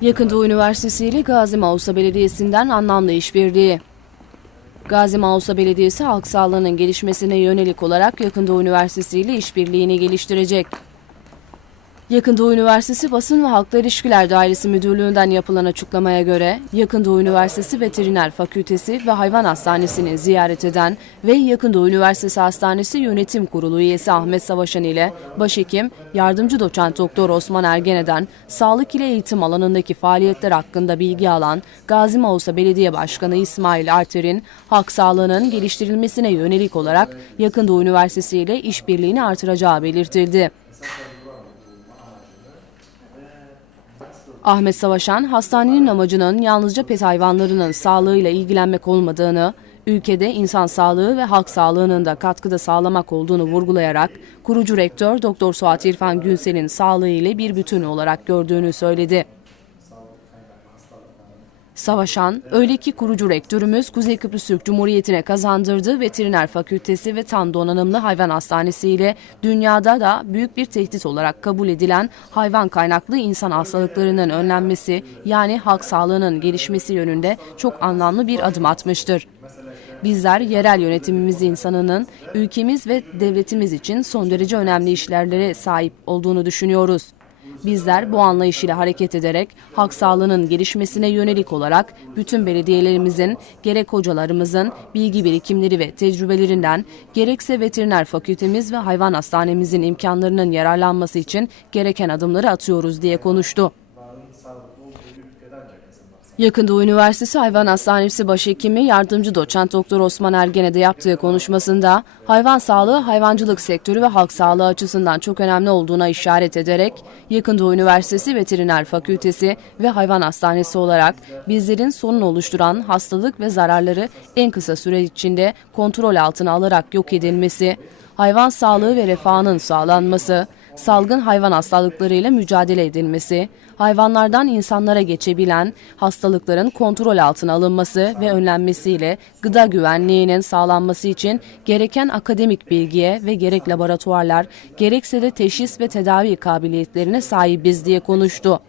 Yakın Doğu Üniversitesi ile Gazi Mausa Belediyesi'nden anlamlı işbirliği. Gazi Mausa Belediyesi halk sağlığının gelişmesine yönelik olarak Yakın Doğu Üniversitesi ile işbirliğini geliştirecek. Yakın Doğu Üniversitesi Basın ve Halkla İlişkiler Dairesi Müdürlüğü'nden yapılan açıklamaya göre Yakın Doğu Üniversitesi Veteriner Fakültesi ve Hayvan Hastanesi'ni ziyaret eden ve Yakın Doğu Üniversitesi Hastanesi Yönetim Kurulu üyesi Ahmet Savaşan ile Başhekim Yardımcı Doçent Doktor Osman Ergene'den sağlık ile eğitim alanındaki faaliyetler hakkında bilgi alan Gazi Mausa Belediye Başkanı İsmail Arter'in halk sağlığının geliştirilmesine yönelik olarak Yakın Doğu Üniversitesi ile işbirliğini artıracağı belirtildi. Ahmet Savaşan, hastanenin amacının yalnızca pet hayvanlarının sağlığıyla ilgilenmek olmadığını, ülkede insan sağlığı ve halk sağlığının da katkıda sağlamak olduğunu vurgulayarak, kurucu rektör Doktor Suat İrfan Günsel'in sağlığı ile bir bütün olarak gördüğünü söyledi. Savaşan, öyle ki kurucu rektörümüz Kuzey Kıbrıs Türk Cumhuriyeti'ne kazandırdığı veteriner fakültesi ve tam donanımlı hayvan hastanesi ile dünyada da büyük bir tehdit olarak kabul edilen hayvan kaynaklı insan hastalıklarının önlenmesi yani halk sağlığının gelişmesi yönünde çok anlamlı bir adım atmıştır. Bizler yerel yönetimimiz insanının ülkemiz ve devletimiz için son derece önemli işlerlere sahip olduğunu düşünüyoruz. Bizler bu anlayış ile hareket ederek halk sağlığının gelişmesine yönelik olarak bütün belediyelerimizin gerek hocalarımızın bilgi birikimleri ve tecrübelerinden gerekse veteriner fakültemiz ve hayvan hastanemizin imkanlarının yararlanması için gereken adımları atıyoruz diye konuştu. Yakın Doğu Üniversitesi Hayvan Hastanesi Başhekimi Yardımcı Doçent Doktor Osman Ergene'de yaptığı konuşmasında hayvan sağlığı, hayvancılık sektörü ve halk sağlığı açısından çok önemli olduğuna işaret ederek Yakın Doğu Üniversitesi Veteriner Fakültesi ve Hayvan Hastanesi olarak bizlerin sorun oluşturan hastalık ve zararları en kısa süre içinde kontrol altına alarak yok edilmesi, hayvan sağlığı ve refahının sağlanması, salgın hayvan hastalıklarıyla mücadele edilmesi, hayvanlardan insanlara geçebilen hastalıkların kontrol altına alınması ve önlenmesiyle gıda güvenliğinin sağlanması için gereken akademik bilgiye ve gerek laboratuvarlar gerekse de teşhis ve tedavi kabiliyetlerine sahibiz diye konuştu.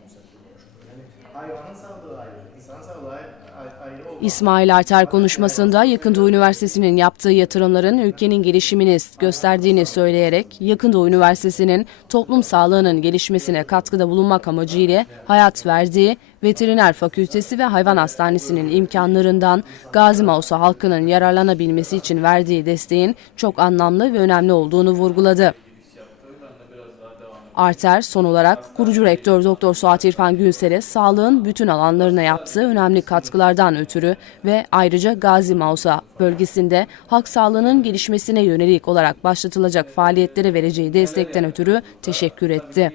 İsmail Arter konuşmasında Yakın Doğu Üniversitesi'nin yaptığı yatırımların ülkenin gelişimini gösterdiğini söyleyerek Yakın Doğu Üniversitesi'nin toplum sağlığının gelişmesine katkıda bulunmak amacıyla hayat verdiği Veteriner Fakültesi ve Hayvan Hastanesi'nin imkanlarından Gazi Mausa halkının yararlanabilmesi için verdiği desteğin çok anlamlı ve önemli olduğunu vurguladı. Arter son olarak kurucu rektör Doktor Suat İrfan Günsel'e sağlığın bütün alanlarına yaptığı önemli katkılardan ötürü ve ayrıca Gazi Mausa bölgesinde halk sağlığının gelişmesine yönelik olarak başlatılacak faaliyetlere vereceği destekten ötürü teşekkür etti.